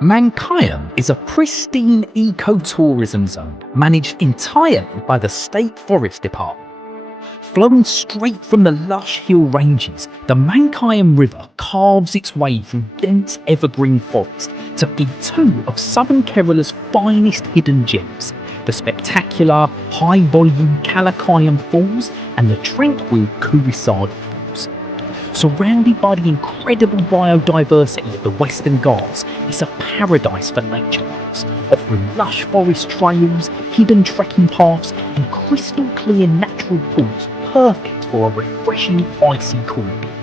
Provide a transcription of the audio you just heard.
Mankayam is a pristine ecotourism zone managed entirely by the State Forest Department. Flowing straight from the lush hill ranges, the Mankayam River carves its way through dense evergreen forest to feed two of southern Kerala's finest hidden gems, the spectacular high-volume Kalakayam Falls and the tranquil Kurisad Falls. Surrounded by the incredible biodiversity of the Western Ghats, it's a paradise for nature lovers, offering lush forest trails, hidden trekking paths and crystal clear natural pools perfect for a refreshing icy cool beach.